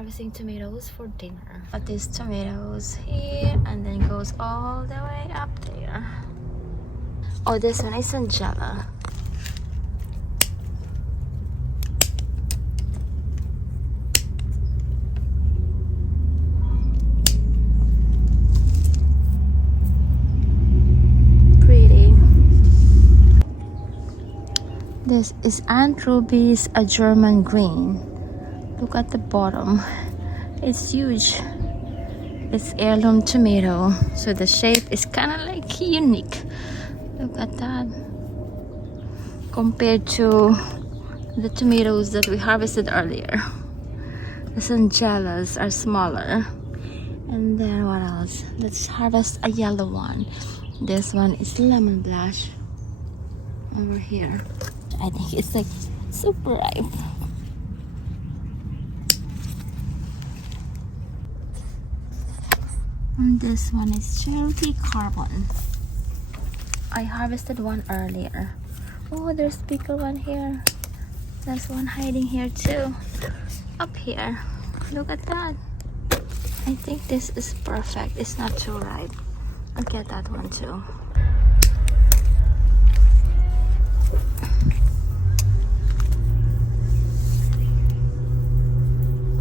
harvesting tomatoes for dinner. Got these tomatoes here and then goes all the way up there. Oh, this one is Sungella. Pretty. This is Aunt Ruby's a German green. Look at the bottom. It's huge. It's heirloom tomato, so the shape is kind of like unique. Look at that. Compared to the tomatoes that we harvested earlier. The Sungellas are smaller. And then what else? Let's harvest a yellow one. This one is lemon blush over here. I think it's like super ripe. And this one is Cherokee Carbon. I harvested one earlier. Oh, there's bigger one here. There's one hiding here too. Up here. Look at that. I think this is perfect. It's not too ripe. I'll get that one too.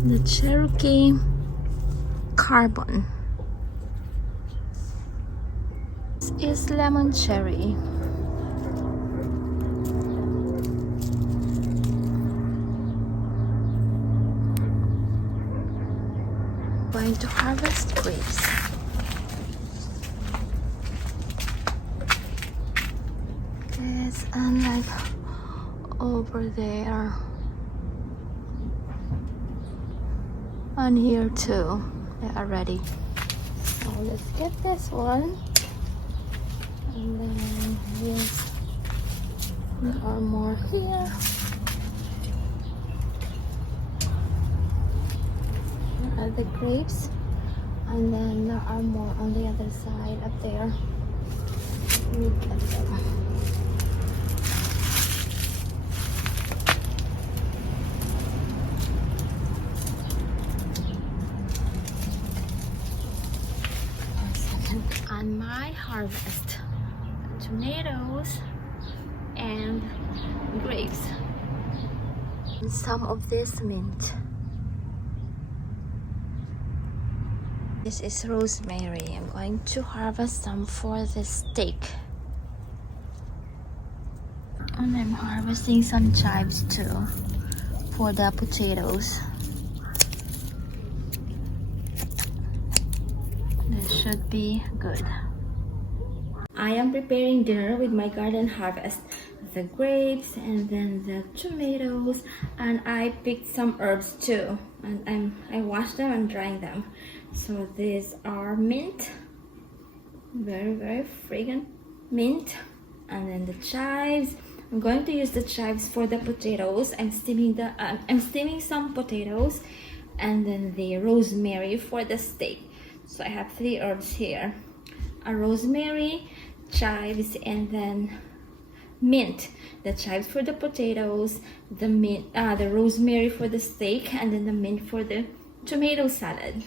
The Cherokee Carbon. This is lemon cherry. Going to harvest grapes. This and like over there. And here too. They are ready. So let's get this one. And then yes, there are more here. There are the grapes, and then there are more on the other side up there. Look at them. On my harvest, tomatoes and grapes, and some of this mint. This is rosemary. I'm going to harvest some for the steak. And I'm harvesting some chives too for the potatoes. This should be good. I am preparing dinner with my garden harvest. The grapes and then the tomatoes, and I picked some herbs too. And I washed them and drying them. So these are mint, very fragrant mint, and then the chives. I'm going to use the chives for the potatoes. I'm steaming some potatoes, and then the rosemary for the steak. So I have 3 herbs here: a rosemary, chives, and then mint. The chives for the potatoes, the mint, the rosemary for the steak, and then the mint for the tomato salad.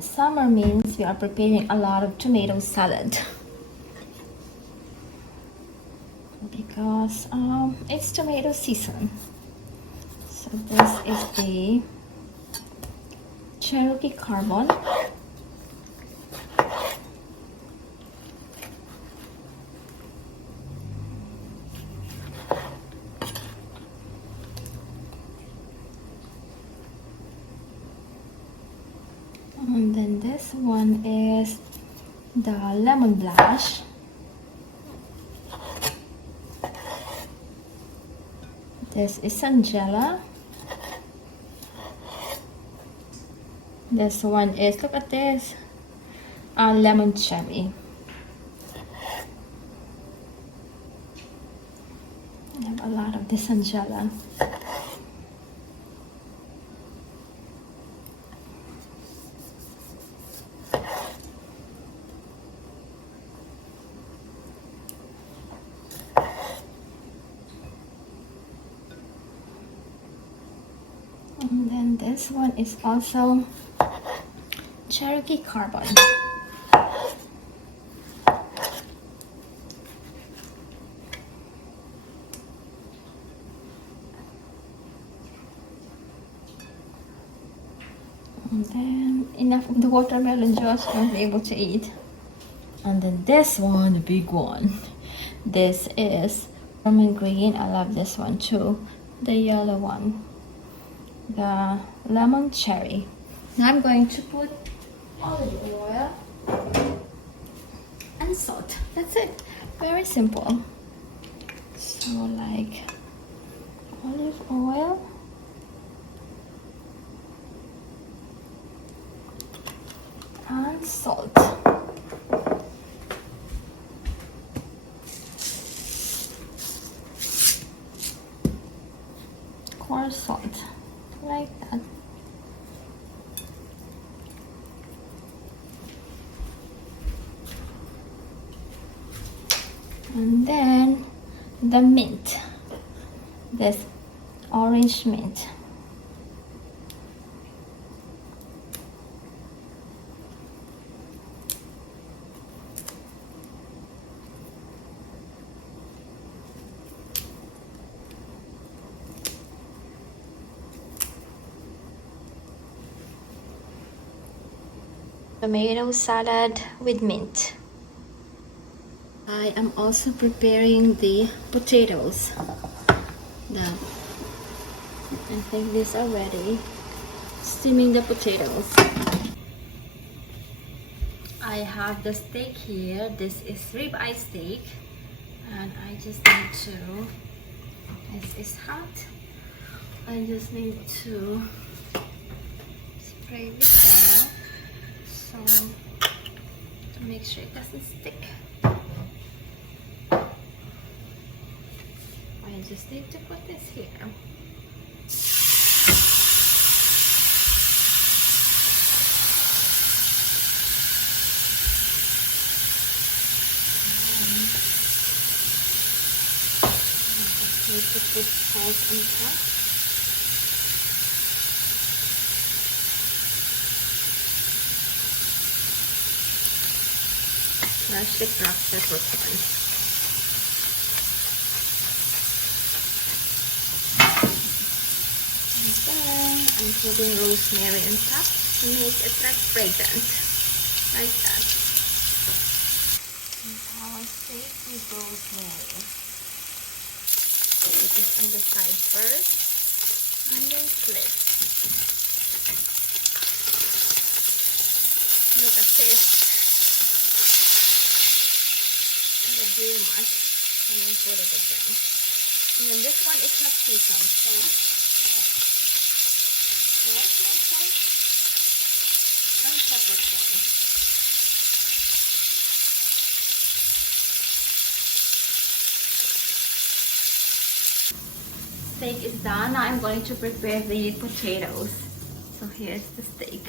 Summer means we are preparing a lot of tomato salad because it's tomato season. So this is the Cherokee Carbon. And then this one is the lemon blush. This is Sungella. This one is, look at this, lemon cherry. I have a lot of this Sungella. And then this one is also Cherokee Carbon. And then enough of the watermelon juice won't be able to eat. And then this one, the big one. This is lemon green. I love this one too. The yellow one. The lemon cherry. Now I'm going to put olive oil and salt. That's it. Very simple. So like olive oil. And salt. Coarse salt, like that. And then the mint, this orange mint. Tomato salad with mint. I am also preparing the potatoes. I think these are ready. Steaming the potatoes. I have the steak here. This is ribeye steak, and I just need to. This is hot. I just need to spray with oil. So to make sure it doesn't stick, I just need to put this here. I need to put salt on top. Freshly cracked peppercorns. And then I'm putting rosemary on top to make it like fragrant, like that. And our steak with rosemary. Put this on the side first, and then flip. Look at this. Very much, and then put it again. And then this one is not seasoned, so salt, and peppercorns. Steak is done. Now I'm going to prepare the potatoes. So here's the steak.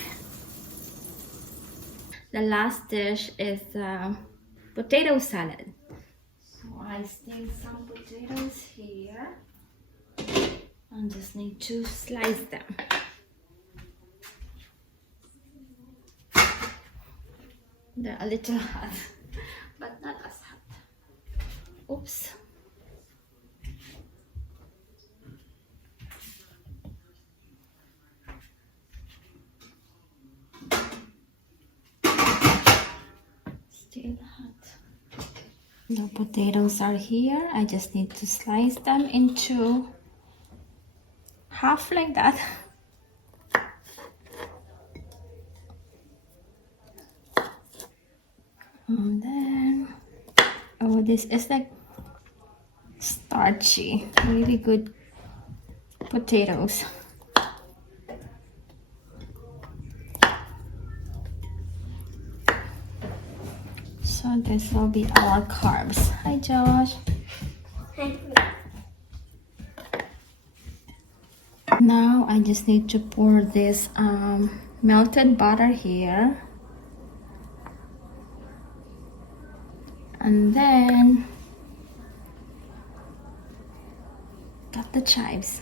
The last dish is potato salad. I steam some potatoes here and just need to slice them. They're a little hot, but not as hot. Oops. Still hot. The potatoes are here. I just need to slice them into half like that. And then, oh, this is like starchy, really good potatoes. So this will be our carbs. Hi, Josh. Now I just need to pour this melted butter here. And then got the chives.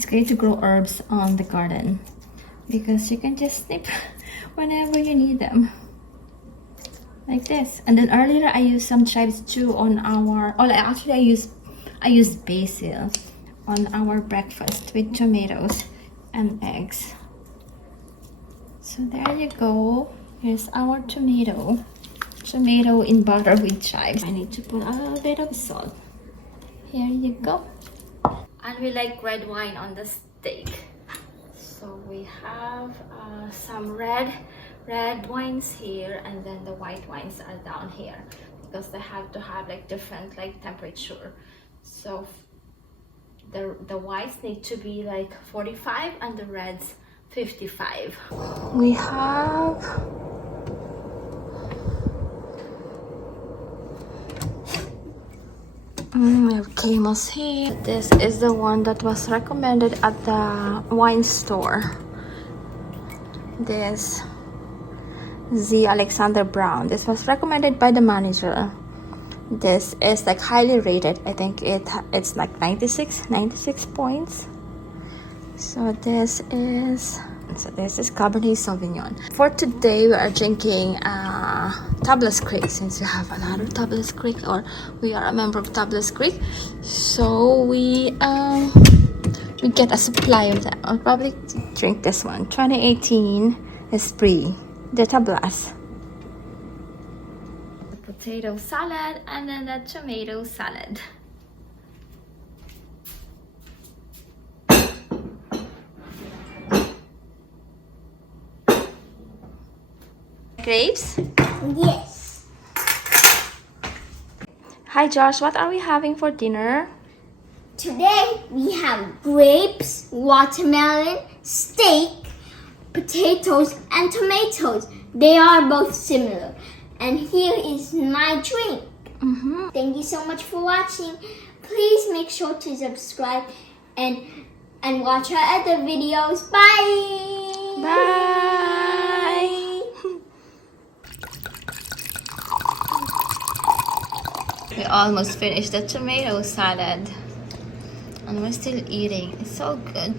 It's great to grow herbs on the garden because you can just snip whenever you need them. Like this. And then earlier I used some chives too on our, I used basil on our breakfast with tomatoes and eggs. So there you go. Here's our tomato in butter with chives. I need to put a little bit of salt. Here you go. And we like red wine on the steak. So we have some red wines here, and then the white wines are down here because they have to have like different like temperature. So the whites need to be like 45 and the reds 55. We have Camus here. This is the one that was recommended at the wine store. This Z. Alexander Brown. This was recommended by the manager. This is like highly rated. I think it's like 96 points. So this is Cabernet Sauvignon. For today we are drinking Tablas Creek, since we have another Tablas Creek, or we are a member of Tablas Creek. So we get a supply of that. I'll probably drink this one. 2018 Esprit de Tablas. The potato salad and then the tomato salad. Grapes? Yes. Hi Josh, what are we having for dinner? Today we have grapes, watermelon, steak, potatoes, and tomatoes. They are both similar. And here is my drink. Thank you so much for watching. Please make sure to subscribe and watch our other videos. Bye! Bye! We almost finished the tomato salad and we're still eating. It's so good.